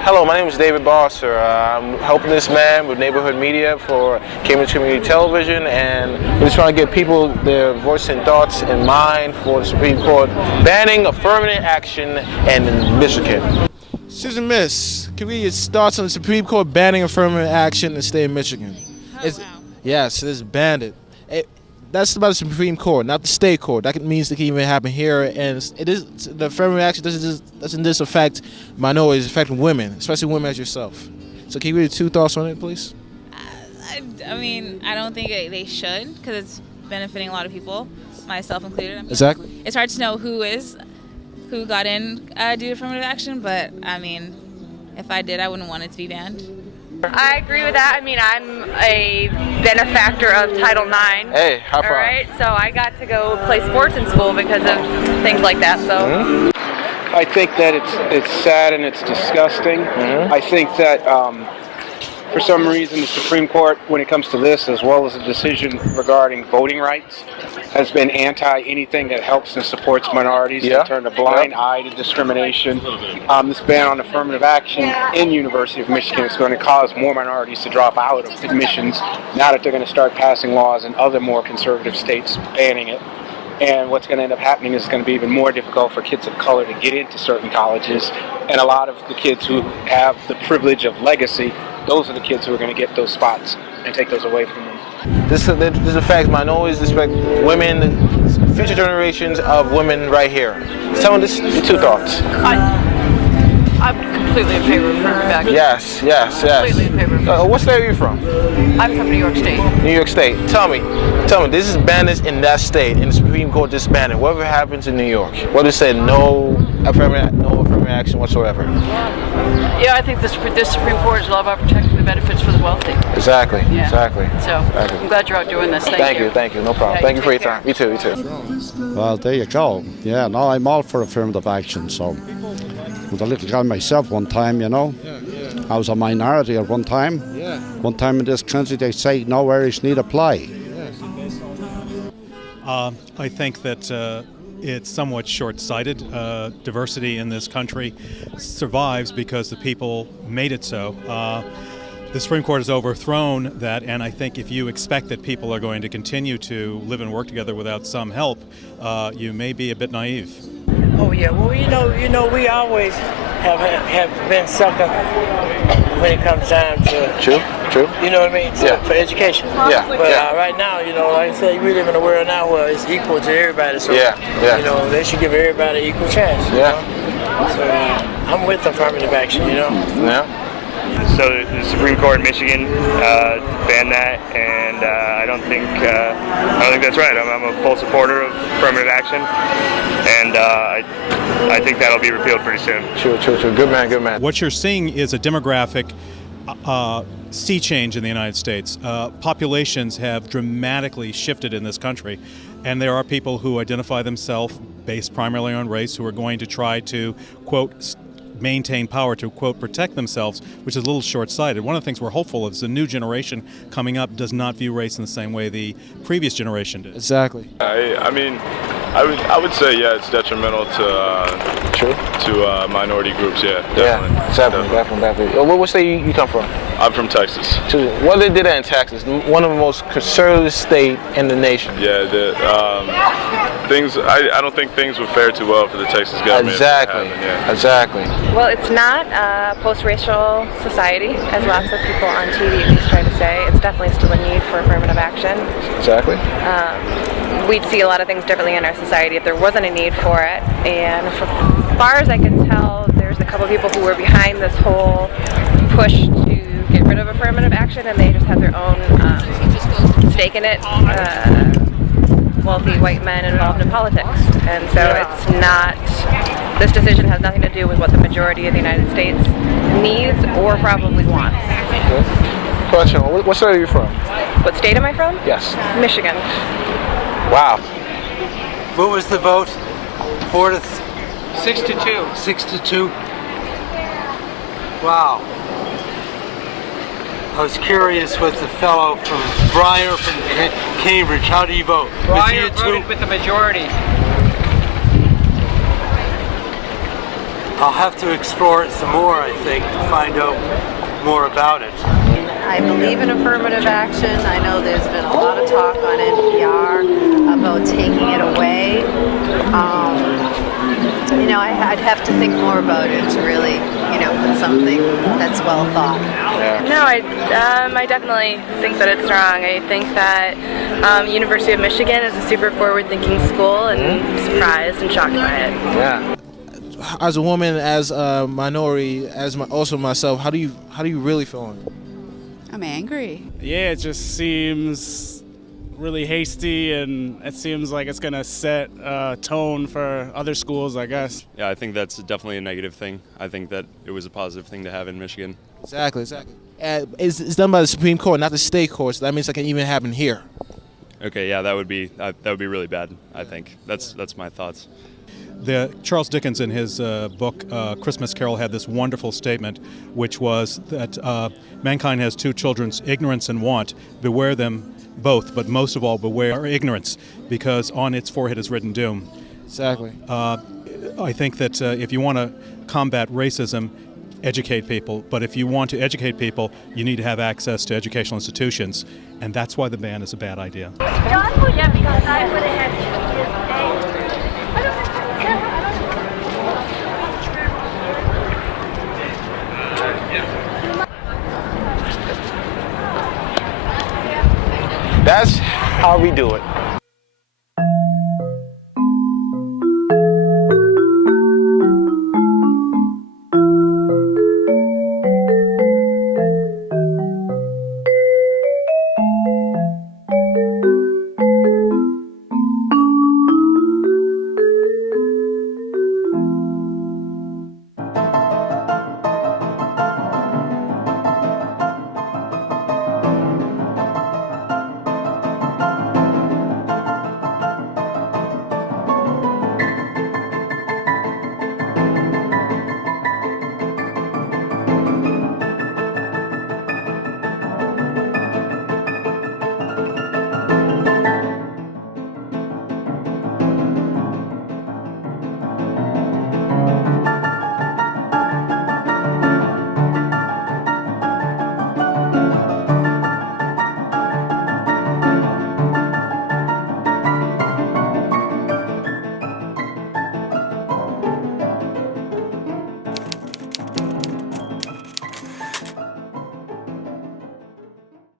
Hello, my name is David Bosser. I'm helping this man with Neighborhood Media for Cambridge Community Television, and we're just trying to get people their voice and thoughts in mind for the Supreme Court banning affirmative action in Michigan. Susan Miss, can we get your thoughts on the Supreme Court banning affirmative action in the state of Michigan? Oh, wow. Yes, it is banned it. That's about the Supreme Court, not the state court. That means it can even happen here, and it is the affirmative action doesn't just affect minorities, it's affecting women, especially women as yourself. So can you give your two thoughts on it, please? I mean, I don't think they should, because it's benefiting a lot of people, myself included. I mean, Exactly. It's hard to know who got in due to affirmative action, but I mean, if I did, I wouldn't want it to be banned. I agree with that. I mean, I'm a benefactor of Title IX. Hey, high five. All right, so I got to go play sports in school because of things like that. So I think that it's sad and it's disgusting. I think that for some reason the Supreme Court, when it comes to this, as well as a decision regarding voting rights, has been anti anything that helps and supports minorities. They turned a blind eye to discrimination. This ban on affirmative action in University of Michigan is going to cause more minorities to drop out of admissions now that they're going to start passing laws in other more conservative states banning it. And what's going to end up happening is it's going to be even more difficult for kids of color to get into certain colleges. And a lot of the kids who have the privilege of legacy, those are the kids who are going to get those spots and take those away from them. This affects minorities, this affects women, future generations of women right here. Tell me your two thoughts. I'm completely in favor of affirmative action. Yes. Completely in favor of what state are you from? I'm from New York State. New York State. Tell me, this is banned in that state, and the Supreme Court just banned it. Whatever happens in New York, what it said, no affirmative action whatsoever. Yeah, I think this Supreme Court is all about protecting the benefits for the wealthy. Exactly. Yeah. Exactly. So I'm glad you're out doing this. Thank you. No problem. Yeah, Thank you for your take time. You too. Well, there you go. Yeah, no, I'm all for affirmative action. So, with a little guy myself one time, you know, I was a minority at one time. One time in this country, they say no Irish need apply. I think that it's somewhat short-sighted. Diversity in this country survives because the people made it so. The Supreme Court has overthrown that, and I think if you expect that people are going to continue to live and work together without some help, you may be a bit naive. Oh yeah, well you know we always have been sucker when it comes time to True. You know what I mean? For education. But right now, you know, like I said, we live in a world now where it's equal to everybody. So you know, they should give everybody equal chance. You know? So I'm with affirmative action. You know. Yeah. So the Supreme Court in Michigan banned that, and I don't think that's right. I'm a full supporter of affirmative action, and I think that'll be repealed pretty soon. True. Good man. What you're seeing is a demographic sea change in the United States. Populations have dramatically shifted in this country, and there are people who identify themselves based primarily on race who are going to try to, quote, maintain power to, quote, protect themselves, which is a little short-sighted. One of the things we're hopeful of is the new generation coming up does not view race in the same way the previous generation did. Exactly. I mean, I would say, it's detrimental to minority groups, definitely. Definitely. What state you come from? I'm from Texas. What they did that in Texas, one of the most conservative states in the nation. Yeah, I don't think things would fare too well for the Texas government. Exactly. well, it's not a post-racial society, as lots of people on TV at least try to say. It's definitely still a need for affirmative action. Exactly. We'd see a lot of things differently in our society if there wasn't a need for it. And as far as I can tell, there's a couple of people who were behind this whole push to get rid of affirmative action, and they just had their own stake in it. wealthy white men involved in politics. And so it's not, this decision has nothing to do with what the majority of the United States needs or probably wants. Question, what state are you from? What state am I from? Yes. Michigan. Wow. What was the vote? 6 to 2. 6 to 2. Wow. I was curious with the fellow from Breyer from Cambridge. How did he vote? Breyer voted with the majority. I'll have to explore it some more, I think, to find out more about it. I believe in affirmative action. I know there's been a lot of talk on NPR about taking it away. I'd have to think more about it to really, put something that's well thought. No, I definitely think that it's wrong. I think that University of Michigan is a super forward-thinking school, and I'm surprised and shocked by it. Yeah. As a woman, as a minority, also myself, how do you really feel? I'm angry. Yeah, it just seems really hasty, and it seems like it's going to set a tone for other schools, I guess. Yeah, I think that's definitely a negative thing. I think that it was a positive thing to have in Michigan. Exactly. It's done by the Supreme Court, not the state courts. So that means it can even happen here. Okay, yeah, that would be really bad. I think that's my thoughts. Charles Dickens, in his book Christmas Carol, had this wonderful statement, which was that mankind has two children, ignorance and want. Beware them both, but most of all, beware ignorance, because on its forehead is written doom. Exactly. I think that if you want to combat racism, educate people. But if you want to educate people, you need to have access to educational institutions, and that's why the ban is a bad idea. Yeah, because I would have had That's how we do it.